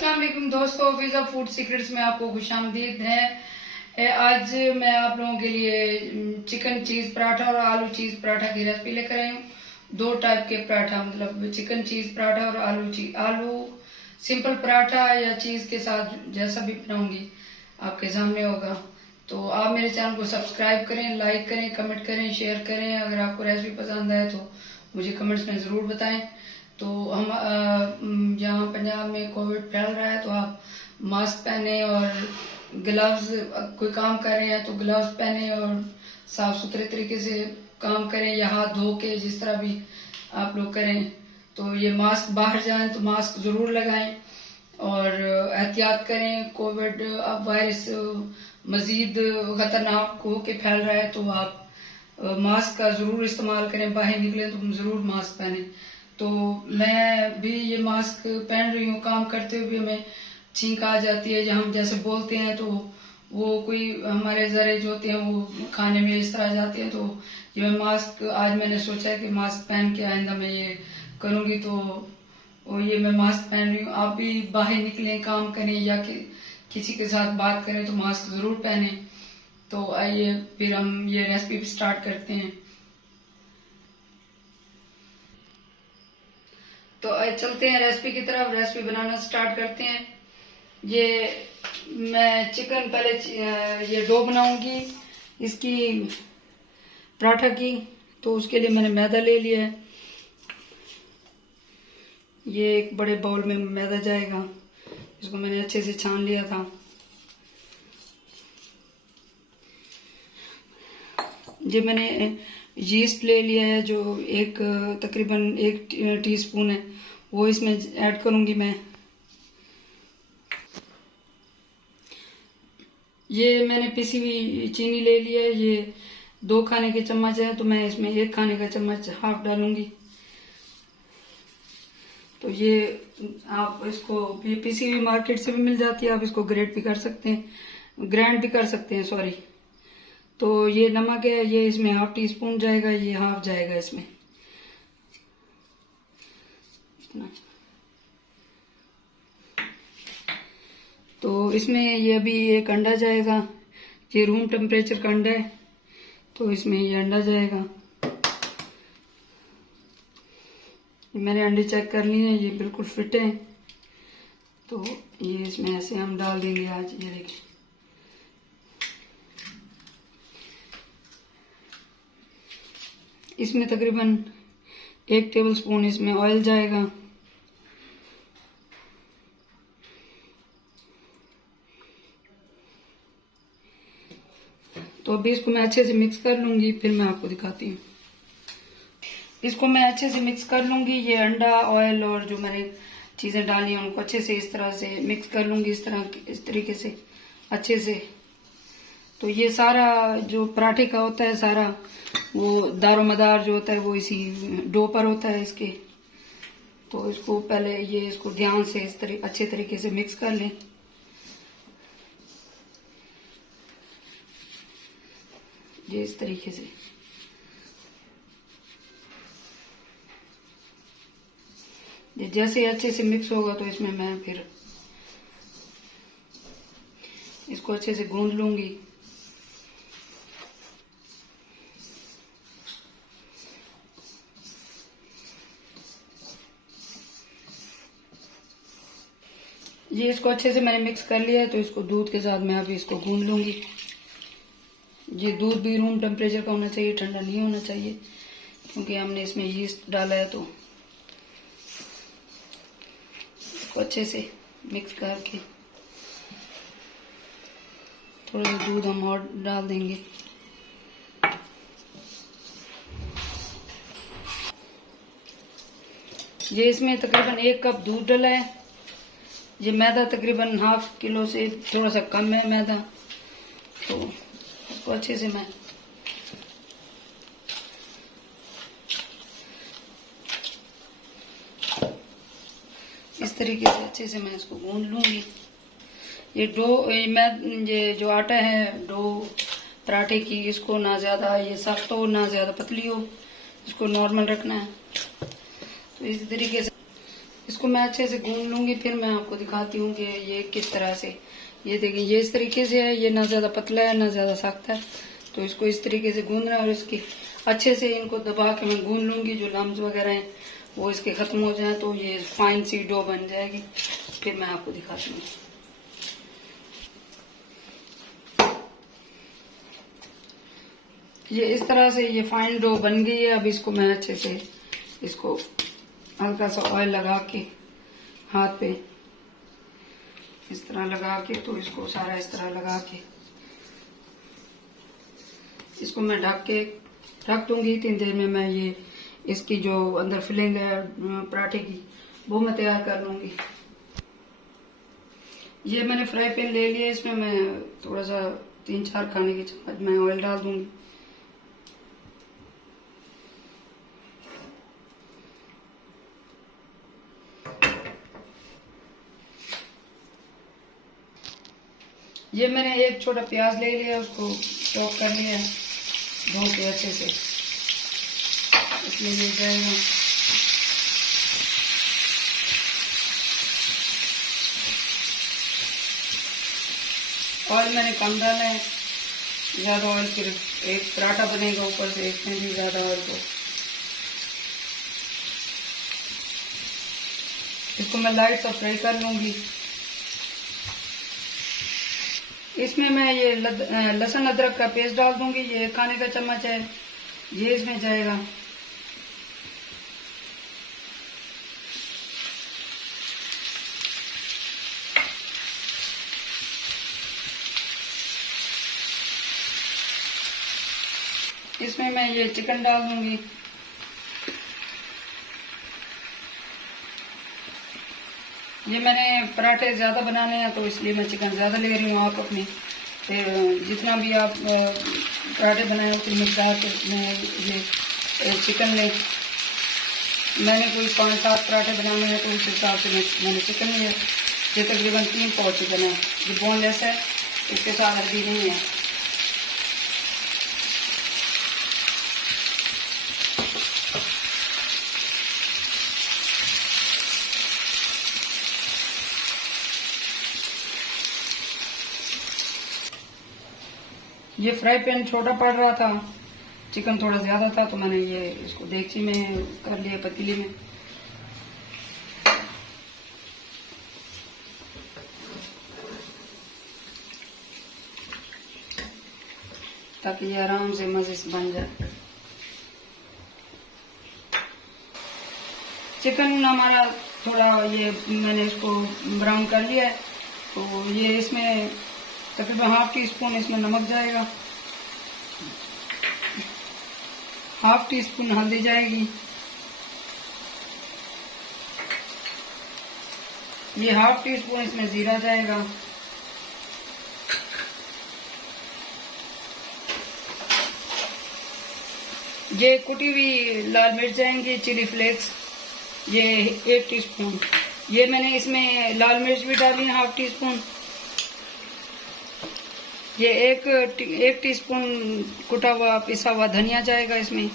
अस्सलाम वालेकुम दोस्तों, फिजा फूड सीक्रेट्स में आपको खुशामदीद है। आज मैं आप लोगों के लिए चिकन चीज पराठा और आलू चीज पराठा की रेसिपी लेकर आई हूँ। दो टाइप के पराठा, मतलब चिकन चीज पराठा और आलू सिंपल पराठा या चीज के साथ जैसा भी बनाऊंगी आपके सामने होगा। तो आप मेरे चैनल को सब्सक्राइब करें, लाइक करें, कमेंट करें, शेयर करें। अगर आपको रेसिपी पसंद आए तो मुझे कमेंट्स में ज़रूर बताएं। तो हम यहाँ पंजाब में कोविड फैल रहा है, तो आप मास्क पहने और ग्लव्स, कोई काम कर रहे हैं तो ग्लव्स पहने और साफ सुथरे तरीके से काम करें या हाथ धो के जिस तरह भी आप लोग करें। तो ये मास्क, बाहर जाएं तो मास्क ज़रूर लगाएं और एहतियात करें। कोविड अब वायरस मज़ीद ख़तरनाक होके फैल रहा है, तो आप मास्क का ज़रूर इस्तेमाल करें। बाहर निकलें तो ज़रूर मास्क पहने। तो मैं भी ये मास्क पहन रही हूँ। काम करते हुए भी हमें छींक आ जाती है, या हम जैसे बोलते हैं तो वो कोई हमारे जरे जो होते हैं वो खाने में इस तरह जाते हैं। तो ये मैं मास्क, आज मैंने सोचा है कि मास्क पहन के आइंदा मैं ये करूँगी। तो ये मैं मास्क पहन रही हूँ। आप भी बाहर निकलें, काम करें या किसी के साथ बात करें तो मास्क ज़रूर पहने। तो आइए फिर हम ये रेसिपी स्टार्ट करते हैं। तो चलते हैं रेसिपी की तरफ। रेसिपी बनाना स्टार्ट करते हैं। ये मैं चिकन पहले ये डो बनाऊंगी इसकी पराठा की। तो उसके लिए मैंने मैदा ले लिया है। ये एक बड़े बाउल में मैदा जाएगा। इसको मैंने अच्छे से छान लिया था। ये मैंने यीस्ट ले लिया है, जो तकरीबन 1 टीस्पून है, वो इसमें ऐड करूंगी मैं। ये मैंने पिसी हुई चीनी ले लिया है। ये 2 खाने के चम्मच है, तो मैं इसमें 1 खाने का चम्मच हाफ डालूंगी। तो ये आप इसको, ये पिसी हुई मार्केट से भी मिल जाती है, आप इसको ग्रेट भी कर सकते हैं, ग्राइंड भी कर सकते हैं, सॉरी। तो ये नमक है, ये इसमें हाफ टीस्पून जाएगा, ये हाफ जाएगा इसमें। तो इसमें ये अभी एक अंडा जाएगा। ये रूम टेम्परेचर का अंडा है, तो इसमें ये अंडा जाएगा। मैंने अंडे चेक कर लिए हैं, ये बिल्कुल फिट है। तो ये इसमें ऐसे हम डाल देंगे आज। ये देखिए, इसमें तकरीबन 1 टेबलस्पून इसमें ऑयल जाएगा। तो अभी इसको मैं अच्छे से मिक्स कर लूंगी, फिर मैं आपको दिखाती हूँ। इसको मैं अच्छे से मिक्स कर लूंगी। ये अंडा, ऑयल और जो मैंने चीजें डाली हैं उनको अच्छे से इस तरह से मिक्स कर लूंगी, इस तरीके से अच्छे से। तो ये सारा जो पराठे का होता है, सारा वो दारोमदार जो होता है वो इसी डो पर होता है इसके। तो इसको पहले इसको ध्यान से अच्छे तरीके से मिक्स कर लें। ये इस तरीके से। ये जैसे अच्छे से मिक्स होगा तो इसमें मैं फिर इसको अच्छे से गूंद लूंगी। ये इसको अच्छे से मैंने मिक्स कर लिया है, तो इसको दूध के साथ मैं अभी इसको गूंद लूंगी। ये दूध भी रूम टेम्परेचर का होना चाहिए, ठंडा नहीं होना चाहिए, क्योंकि हमने इसमें यीस्ट डाला है। तो इसको अच्छे से मिक्स करके थोड़ा सा दूध हम और डाल देंगे। ये इसमें तकरीबन 1 कप दूध डाला है। ये मैदा तकरीबन हाफ किलो से थोड़ा सा कम है मैदा। तो इसको अच्छे से मैं इस तरीके से अच्छे से मैं इसको गूंद लूंगी। ये जो आटा है डो पराठे की, इसको ना ज्यादा ये सख्त हो ना ज्यादा पतली हो, इसको नॉर्मल रखना है। तो इस तरीके से इसको मैं अच्छे से गूंद लूंगी, फिर मैं आपको दिखाती हूँ कि ये किस तरह से। ये देखिए ये इस तरीके से है, ये ना ज्यादा पतला है ना ज्यादा सख्त है। तो इसको इस तरीके से गूंदना है और इसकी अच्छे से इनको दबा के मैं गूंद लूंगी। जो लम्स वगैरह हैं वो इसके खत्म हो जाए तो ये फाइन सी डो बन जाएगी। फिर मैं आपको दिखाती हूँ। ये इस तरह से ये फाइन डो बन गई है। अब इसको मैं अच्छे से इसको हल्का सा ऑयल लगा के हाथ पे इस तरह लगा के, तो इसको सारा इस तरह लगा के इसको मैं ढक दूंगी। 3 देर में मैं ये इसकी जो अंदर फिलिंग है पराठे की वो मैं तैयार कर लूंगी। ये मैंने फ्राई पैन ले लिया, इसमें मैं थोड़ा सा 3-4 खाने की चम्मच मैं ऑयल डाल दूंगी। ये मैंने एक छोटा प्याज ले लिया, उसको चॉप कर लिया धो के अच्छे से, इसमें ये जाएगा। ऑयल मैंने कम डाला है, ज्यादा ऑयल फिर एक पराठा बनेगा ऊपर से, इसमें भी ज्यादा ऑयल को। इसको मैं लाइट सा फ्राई कर लूंगी। इसमें मैं ये लहसुन अदरक का पेस्ट डाल दूंगी। ये 1 खाने का चम्मच है, ये इसमें जाएगा। इसमें मैं ये चिकन डाल दूंगी। ये मैंने पराठे ज्यादा बनाने हैं तो इसलिए मैं चिकन ज्यादा ले रही हूँ। आप अपनी फिर जितना भी आप पराठे बनाए उतनी मिकदार में ये चिकन लें। मैंने कोई 5-7 पराठे बनाने हैं तो उस हिसाब से मैंने चिकन लिया। ये तकरीबन 3 पाव चिकन है, ये बोनलेस है, इसके साथ हड्डी नहीं है। ये फ्राई पैन छोटा पड़ रहा था, चिकन थोड़ा ज्यादा था, तो मैंने ये इसको देगची में कर लिया, पतीली में। ताकि ये आराम से मजे से बन जाए। चिकन हमारा थोड़ा ये मैंने इसको ब्राउन कर लिया है, तो ये इसमें तकरीबन 1/2 टीस्पून इसमें नमक जाएगा, 1/2 टीस्पून हल्दी जाएगी, ये 1/2 टीस्पून इसमें जीरा जाएगा, ये कुटी हुई लाल मिर्च जाएंगी, चिली फ्लेक्स ये 1 टीस्पून। ये मैंने इसमें लाल मिर्च भी डाली है 1/2 टीस्पून। ये एक टीस्पून कुटा हुआ पिसा हुआ धनिया जाएगा इसमें।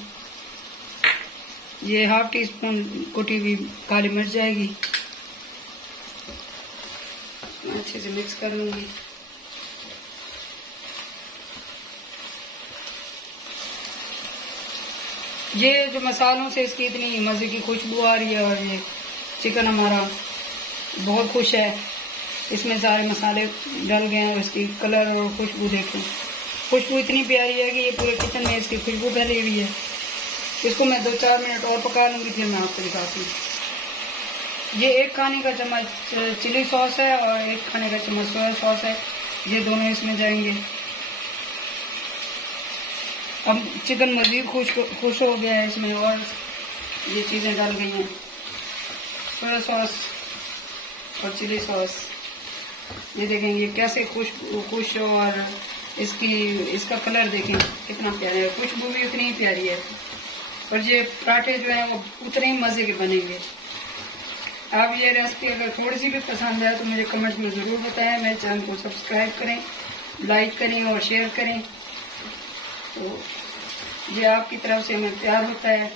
ये 1/2 टीस्पून कुटी हुई काली मिर्च जाएगी। मैं अच्छे से मिक्स कर लूंगी। ये जो मसालों से इसकी इतनी मजे की खुशबू आ रही है, और ये चिकन हमारा बहुत खुश है, इसमें सारे मसाले डल गए हैं और इसकी कलर और खुशबू देखें, खुशबू इतनी प्यारी है कि ये पूरे किचन में इसकी खुशबू फैली हुई है। इसको मैं 2-4 मिनट और पका लूंगी, फिर मैं आपको दिखाती हूँ। ये 1 खाने का चम्मच चिली सॉस है और 1 खाने का चम्मच सोया सॉस है, ये दोनों इसमें जाएंगे। अब चिकन मजीद खुश हो गया है इसमें, और ये चीजें डाल गई हैं, सोया सॉस और चिली सॉस। ये देखें ये कैसे खुश और इसका कलर देखें कितना प्यारा है, खुशबू भी उतनी ही प्यारी है, और ये पराठे जो है वो उतने ही मजे के बनेंगे। आप ये रेसिपी अगर थोड़ी सी भी पसंद है तो मुझे कमेंट में जरूर बताएं। मेरे चैनल को सब्सक्राइब करें, लाइक करें और शेयर करें, तो ये आपकी तरफ से हमें प्यार होता है।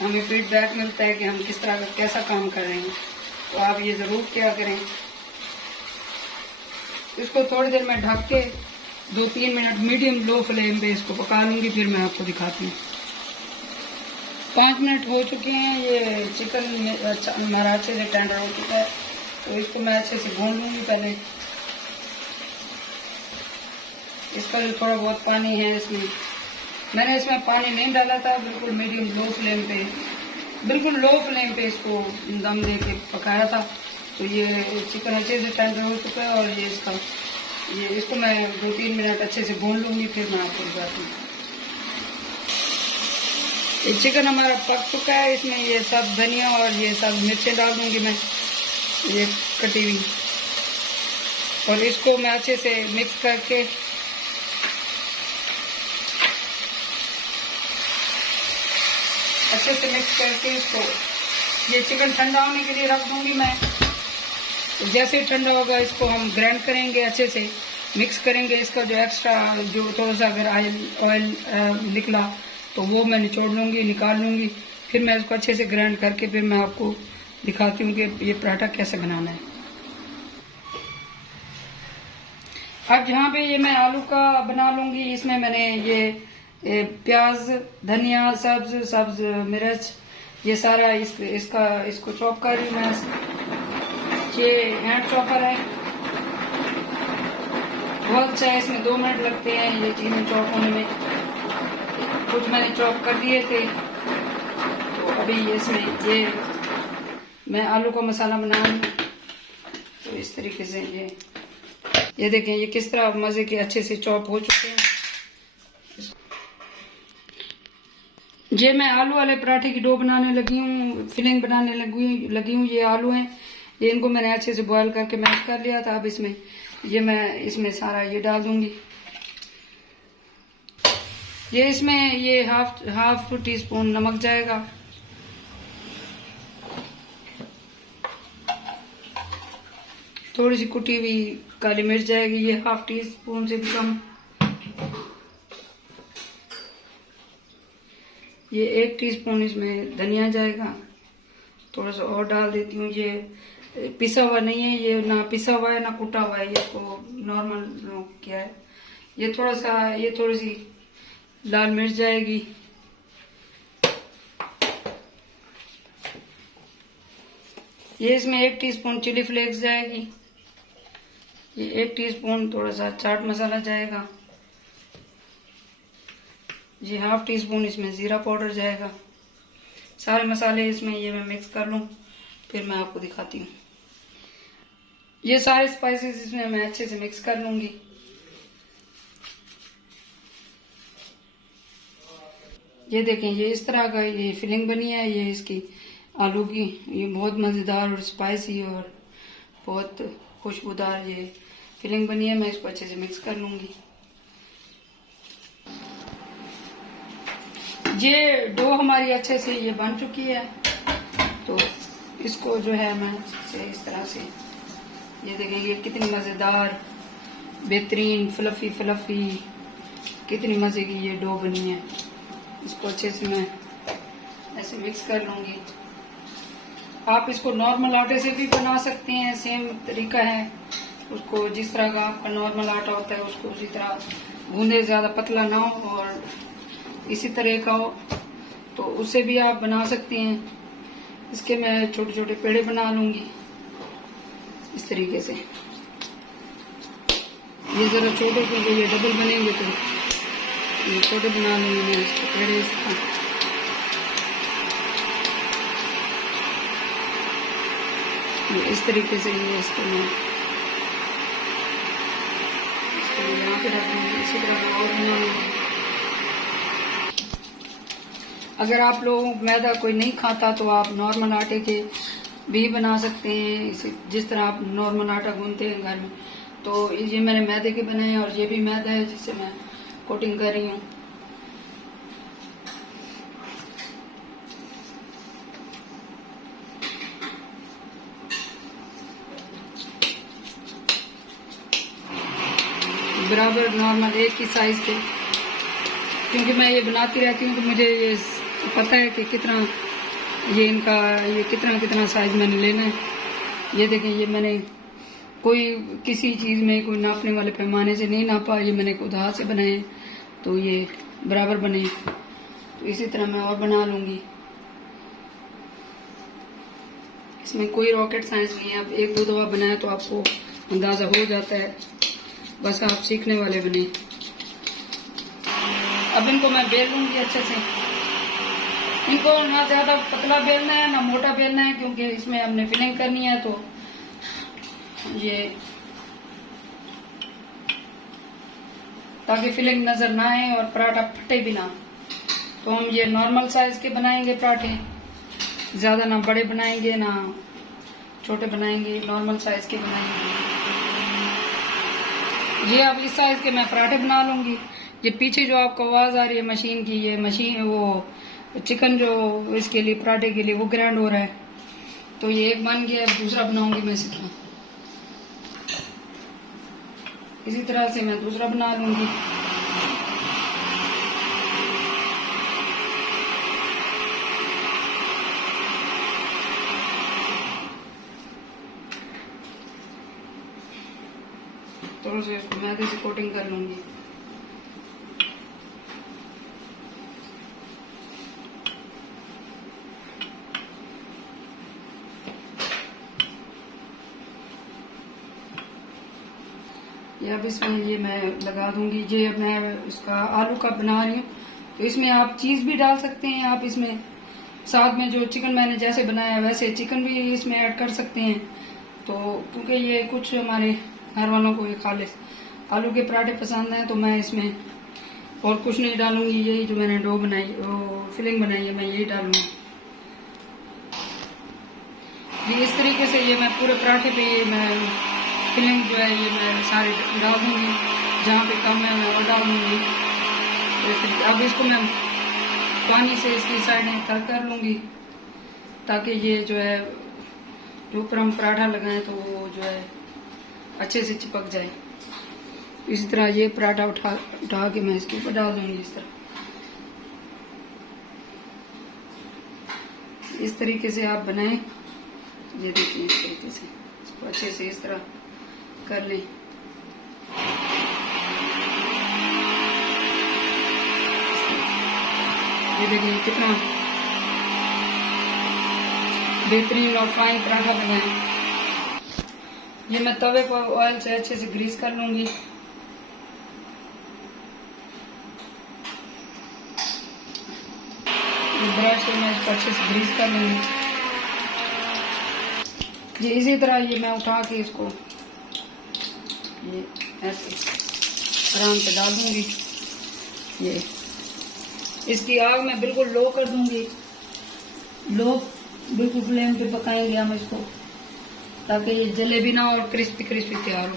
हमें फीडबैक मिलता है कि हम किस तरह का कैसा काम कर रहे हैं। तो आप ये ज़रूर क्या करें। इसको थोड़ी देर में ढक के 2-3 मिनट मीडियम लो फ्लेम पे इसको पका लूँगी, फिर मैं आपको दिखाती हूँ। 5 मिनट हो चुके हैं, ये चिकन मेरा अच्छे से टेंडर हो चुका है। तो इसको मैं अच्छे से भून लूँगी पहले। इसका जो थोड़ा बहुत पानी है इसमें, मैंने इसमें पानी नहीं डाला था, बिल्कुल मीडियम लो फ्लेम पे, बिल्कुल लो फ्लेम पे इसको दम दे के पकाया था। तो ये चिकन अच्छे से टेंडर हो चुका है और ये इसको मैं 2-3 मिनट अच्छे से भून लूँगी, फिर मैं आपको बताती हूँ। ये चिकन हमारा पक चुका है, इसमें ये सब धनिया और ये सब मिर्चें डाल दूँगी मैं, ये कटी हुई, और इसको मैं अच्छे से मिक्स करके इसको ये चिकन ठंडा होने के लिए रख दूँगी मैं। तो जैसे ही ठंडा होगा इसको हम ग्राइंड करेंगे, अच्छे से मिक्स करेंगे। इसका जो एक्स्ट्रा जो थोड़ा सा अगर ऑयल निकला तो वो मैं निचोड़ लूँगी, निकाल लूँगी। फिर मैं इसको अच्छे से ग्राइंड करके फिर मैं आपको दिखाती हूँ कि ये पराठा कैसे बनाना है। अब जहाँ पे ये मैं आलू का बना लूँगी, इसमें मैंने ये प्याज, धनिया, सब्ज मिर्च, ये सारा इसको चॉप कर रही हूँ मैं। ये हैंड चॉपर है, बहुत अच्छा है, इसमें 2 मिनट लगते हैं ये चीज़ें चॉप होने में। कुछ मैंने चॉप कर दिए थे, तो अभी इसमें ये मैं आलू का मसाला बना रही हूँ। तो इस तरीके से ये देखें ये किस तरह मज़े के अच्छे से चॉप हो चुके हैं। ये मैं आलू वाले पराठे की डो बनाने लगी हूँ, फिलिंग बनाने लगी हूँ। ये आलू हैं, ये इनको मैंने अच्छे से बॉईल करके मैश कर लिया था। अब मैं इसमें सारा ये डाल दूंगी। ये इसमें ये हाफ टी स्पून नमक जाएगा, थोड़ी सी कुटी हुई काली मिर्च जाएगी, ये हाफ टी स्पून से भी कम। ये 1 टीस्पून इसमें धनिया जाएगा, थोड़ा सा और डाल देती हूँ। ये पिसा हुआ नहीं है, ये ना पिसा हुआ है ना कुटा हुआ है, ये तो नॉर्मल क्या है। ये थोड़ी सी लाल मिर्च जाएगी, ये इसमें 1 टीस्पून चिली फ्लेक्स जाएगी, ये 1 टीस्पून थोड़ा सा चाट मसाला जाएगा, ये हाफ टी स्पून इसमें जीरा पाउडर जाएगा। सारे मसाले इसमें ये मैं मिक्स कर लूँ, फिर मैं आपको दिखाती हूँ। ये सारे स्पाइसेस इसमें मैं अच्छे से मिक्स कर लूँगी। ये देखें ये इस तरह का ये फिलिंग बनी है, ये इसकी आलू की, ये बहुत मज़ेदार और स्पाइसी और बहुत खुशबूदार ये फिलिंग बनी है। मैं इसको अच्छे से मिक्स कर लूँगी। ये डो हमारी अच्छे से ये बन चुकी है, तो इसको जो है मैं इस तरह से ये देखेंगे कितनी मज़ेदार बेहतरीन फ्लफी कितनी मज़े की ये डो बनी है। इसको अच्छे से मैं ऐसे मिक्स कर लूँगी। आप इसको नॉर्मल आटे से भी बना सकते हैं, सेम तरीका है। उसको जिस तरह का आपका नॉर्मल आटा होता है उसको उसी तरह गूंदे, ज़्यादा पतला ना हो और इसी तरह का हो, तो उससे भी आप बना सकते हैं। इसके मैं छोटे छोटे पेड़े बना लूँगी इस तरीके से। ये ज़रा छोटे क्योंकि ये डबल बनेंगे, तो ये छोटे बना लूँगी मैं इसके पेड़े इस तरह। इस तरीके से ये इसको मैं यहाँ पे रख दूँगी, इसी तरह और बना लूँगी। अगर आप लोग मैदा कोई नहीं खाता तो आप नॉर्मल आटे के भी बना सकते हैं, जिस तरह आप नॉर्मल आटा गूंथते हैं घर में। तो ये मैंने मैदे के बनाए हैं और ये भी मैदा है जिससे मैं कोटिंग कर रही हूँ। बराबर नॉर्मल एक ही साइज के, क्योंकि मैं ये बनाती रहती हूँ तो मुझे ये पता है कि कितना ये इनका ये कितना साइज मैंने लेना है। ये देखें, ये मैंने कोई किसी चीज़ में कोई नापने वाले पैमाने से नहीं नापा, ये मैंने खुद हाथ से बनाए तो ये बराबर बने। तो इसी तरह मैं और बना लूँगी। इसमें कोई रॉकेट साइंस नहीं है। अब एक दो दफ़ा बनाया तो आपको अंदाज़ा हो जाता है, बस आप सीखने वाले बने। अब इनको मैं बेल लूँगी अच्छे से। इनको ना ज़्यादा पतला बेलना है ना मोटा बेलना है, क्योंकि इसमें हमने फिलिंग करनी है। तो ये ताकि फिलिंग नज़र ना आए और पराठा फटे भी ना, तो हम ये नॉर्मल साइज के बनाएंगे पराठे। ज़्यादा ना बड़े बनाएंगे ना छोटे बनाएंगे, नॉर्मल साइज के बनाएंगे। ये अब इस साइज के मैं पराठे बना लूँगी। ये पीछे जो आपको आवाज़ आ रही है मशीन की, ये मशीन वो चिकन जो इसके लिए पराठे के लिए वो ग्राइंड हो रहा है। तो ये एक बन गया, अब दूसरा बनाऊंगी मैं इसी तरह। इसी तरह से मैं दूसरा बना लूँगी। थोड़ा सा इसको मैदे से कोटिंग कर लूँगी। या अब इसमें ये मैं लगा दूंगी। ये मैं इसका आलू का बना रही हूँ, तो इसमें आप चीज़ भी डाल सकते हैं। आप इसमें साथ में जो चिकन मैंने जैसे बनाया वैसे चिकन भी इसमें ऐड कर सकते हैं। तो क्योंकि ये कुछ हमारे घर वालों को ये खालिस आलू के पराठे पसंद हैं, तो मैं इसमें और कुछ नहीं डालूंगी। यही जो मैंने डो बनाई, वो फिलिंग बनाई है, मैं यही डालूंगी। ये इस तरीके से ये मैं पूरे पराठे पे ये मैं फिलिंग जो है ये मैं सारी डाल दूँगी। जहाँ पे कम है मैं और डाल दूँगी। अब इसको मैं पानी से इसकी साइडें तर कर लूँगी, ताकि ये जो है जो ऊपर हम पराठा लगाएं तो वो जो है अच्छे से चिपक जाए। इसी तरह ये पराठा उठा के मैं इसके ऊपर डाल दूँगी। इस तरीके से आप बनाएं। ये देखिए, इस तरीके से इसको अच्छे से इस तरह कर लें। ये देखिए कितना बेहतरीन और फाइन पराठा बना है। ये मैं तवे को ऑयल से अच्छे से ग्रीस कर लूंगी। ब्रश से मैं इसको अच्छे से ग्रीस कर लूंगी। ये इसी तरह ये मैं उठा के इसको ये ऐसे आराम से डाल दूंगी। ये इसकी आग मैं बिल्कुल लो कर दूंगी। लो बिल्कुल फ्लेम पे पकाएंगे हम इसको, ताकि ये जले भी ना और क्रिस्पी क्रिस्पी तैयार हो।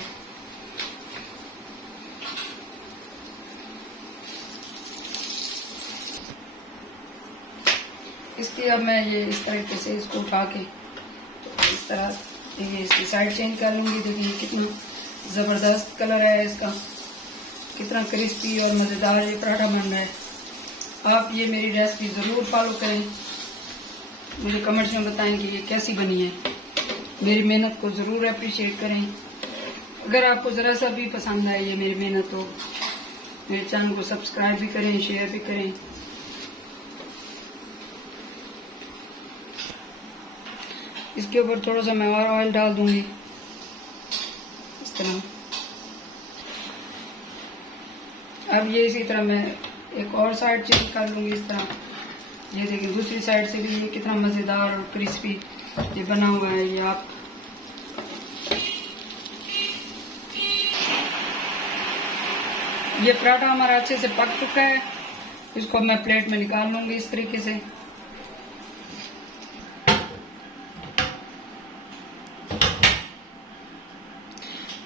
इसकी अब मैं ये इस तरीके से इसको उठा के तो इस तरह ये इसकी साइड चेंज कर लूंगी। देखिए कितना ज़बरदस्त कलर है इसका, कितना क्रिस्पी और मज़ेदार ये पराठा बन रहा है। आप ये मेरी रेसिपी ज़रूर फॉलो करें, मुझे कमेंट्स में बताएं कि ये कैसी बनी है। मेरी मेहनत को ज़रूर अप्रिशिएट करें। अगर आपको ज़रा सा भी पसंद आए ये मेरी मेहनत, तो मेरे चैनल को सब्सक्राइब भी करें, शेयर भी करें। इसके ऊपर थोड़ा सा मैं और ऑयल डाल दूंगी इस तरह। अब ये इसी तरह मैं एक और साइड चेंज कर लूंगी इस तरह। ये देखिए दूसरी साइड से भी ये कितना मज़ेदार और क्रिस्पी ये बना हुआ है। ये आप ये पराठा हमारा अच्छे से पक चुका है। इसको मैं प्लेट में निकाल लूंगी इस तरीके से।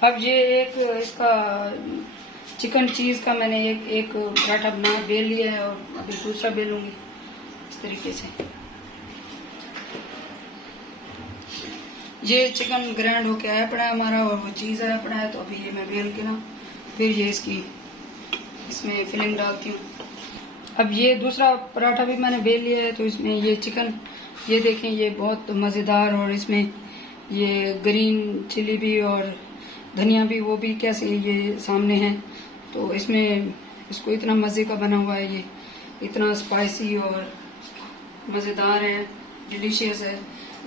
अब ये एक इसका चिकन चीज़ का मैंने एक पराठा बना बेल लिया है, और अभी दूसरा बेलूंगी इस तरीके से। ये चिकन ग्राइंड होके आया पड़ा है हमारा, और वो चीज़ आया पड़ा है। तो अभी ये मैं बेल के ना फिर ये इसमें फिलिंग डालती हूँ। अब ये दूसरा पराठा भी मैंने बेल लिया है, तो इसमें ये चिकन, ये देखें, ये बहुत मज़ेदार, और इसमें ये ग्रीन चिली भी और धनिया भी, वो भी कैसे ये सामने है। तो इसमें इसको इतना मज़े का बना हुआ है, ये इतना स्पाइसी और मज़ेदार है, डिलीशियस है।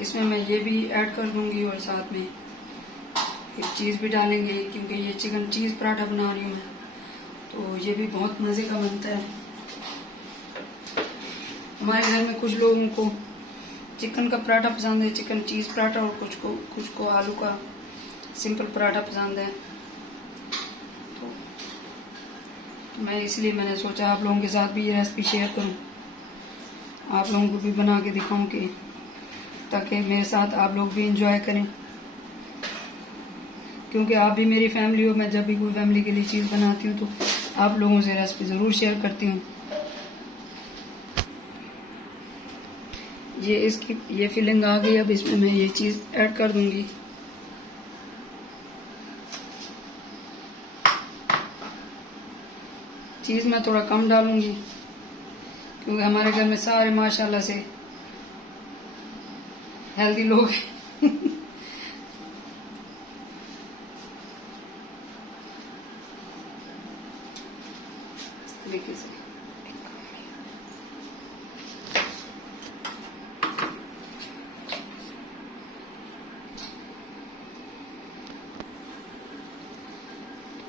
इसमें मैं ये भी ऐड कर दूंगी और साथ में एक चीज़ भी डालेंगे, क्योंकि ये चिकन चीज़ पराठा बना रही हूँ मैं, तो ये भी बहुत मज़े का बनता है। हमारे घर में कुछ लोगों को चिकन का पराठा पसंद है, चिकन चीज़ पराठा, और कुछ को आलू का सिंपल पराठा पसंद है। तो मैं इसलिए मैंने सोचा आप लोगों के साथ भी ये रेसिपी शेयर करूं, आप लोगों को भी बना के दिखाऊं, कि ताकि मेरे साथ आप लोग भी इंजॉय करें, क्योंकि आप भी मेरी फैमिली हो। मैं जब भी कोई फैमिली के लिए चीज़ बनाती हूँ तो आप लोगों से रेसिपी ज़रूर शेयर करती हूँ। ये इसकी ये फिलिंग आ गई, अब इसमें मैं ये चीज़ ऐड कर दूंगी। चीज़ मैं थोड़ा कम डालूंगी, क्योंकि हमारे घर में सारे माशाल्लाह से हेल्दी लोग हैं। इस तरीके से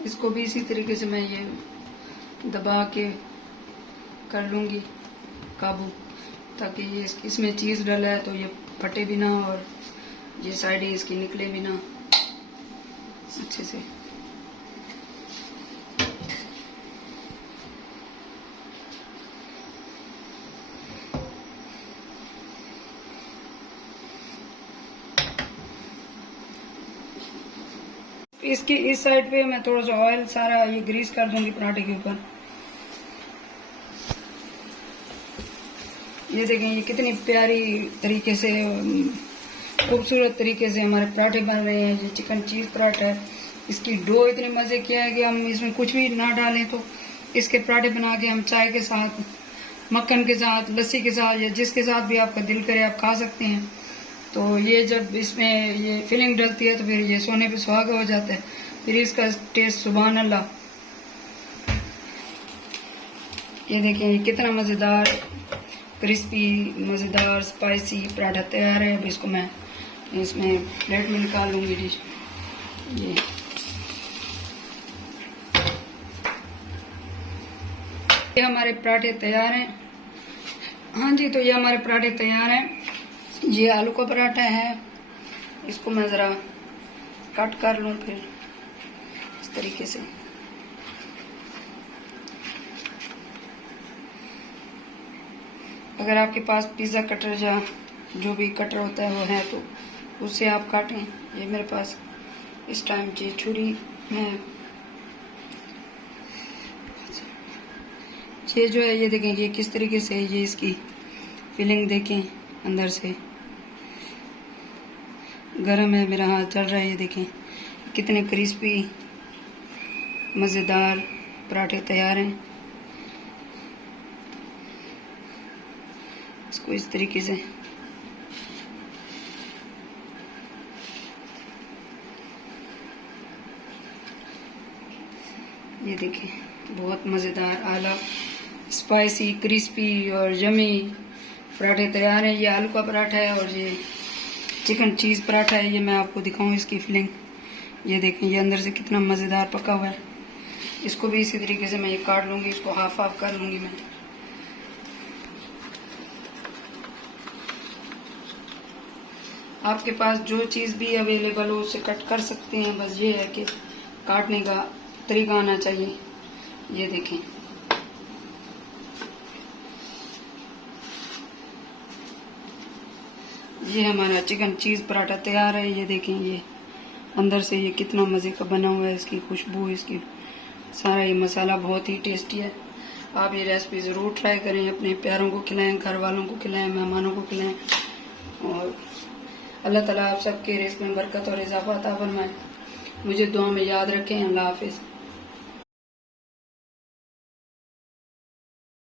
इसको भी इसी तरीके से मैं ये दबा के कर लूँगी काबू, ताकि ये इसमें चीज़ डला है तो ये फटे भी ना, और ये साइडें इसकी निकले भी ना अच्छे से। इसकी इस साइड पे मैं थोड़ा सा ऑयल सारा ये ग्रीस कर दूंगी पराठे के ऊपर। ये देखें, ये कितनी प्यारी तरीके से, खूबसूरत तरीके से हमारे पराठे बन रहे हैं। ये चिकन चीज़ पराठा है। इसकी डो इतने मज़े की है कि हम इसमें कुछ भी ना डालें तो इसके पराठे बना के हम चाय के साथ, मक्खन के साथ, लस्सी के साथ, या जिसके साथ भी आपका दिल करे आप खा सकते हैं। तो ये जब इसमें ये फिलिंग डलती है तो फिर ये सोने पे सुहागा हो जाता है, फिर इसका टेस्ट सुभान अल्लाह। ये देखें, ये कितना मज़ेदार, क्रिस्पी, मज़ेदार, स्पाइसी पराठा तैयार है। अब इसको मैं इसमें प्लेट में निकाल लूँगी डिश। ये हमारे पराठे तैयार हैं। हाँ जी, तो ये हमारे पराठे तैयार हैं। ये आलू का पराठा है, इसको मैं ज़रा कट कर लूँ फिर इस तरीके से। अगर आपके पास पिज़्ज़ा कटर या जो भी कटर होता है वो है तो उससे आप काटें। ये मेरे पास इस टाइम ये छुरी है। ये जो है, ये देखें, ये किस तरीके से ये इसकी फिलिंग देखें, अंदर से गरम है, मेरा हाथ चल रहा है। ये देखें कितने क्रिस्पी मज़ेदार पराठे तैयार हैं। इसको इस तरीके से ये देखें, बहुत मज़ेदार, आला, स्पाइसी, क्रिस्पी और यमी पराठे तैयार हैं। ये आलू का पराठा है और ये चिकन चीज़ पराठा है। ये मैं आपको दिखाऊं इसकी फिलिंग। ये देखें, ये अंदर से कितना मज़ेदार पका हुआ है। इसको भी इसी तरीके से मैं ये काट लूँगी, इसको हाफ हाफ कर लूँगी मैं। आपके पास जो चीज़ भी अवेलेबल हो उसे कट कर सकते हैं, बस ये है कि काटने का तरीका आना चाहिए। ये देखें, ये हमारा चिकन चीज़ पराठा तैयार है। ये देखें, ये अंदर से ये कितना मज़े का बना हुआ है। इसकी खुशबू, इसकी सारा ये मसाला बहुत ही टेस्टी है। आप ये रेसिपी ज़रूर ट्राई करें, अपने प्यारों को खिलाएं, घर वालों को खिलाएं, मेहमानों को खिलाएं, और अल्लाह ताला आप सबके रिज़्क़ में बरकत और इजाफ़ा अता फरमाए। मुझे दुआ में याद रखें। अल्लाह हाफ़िज़।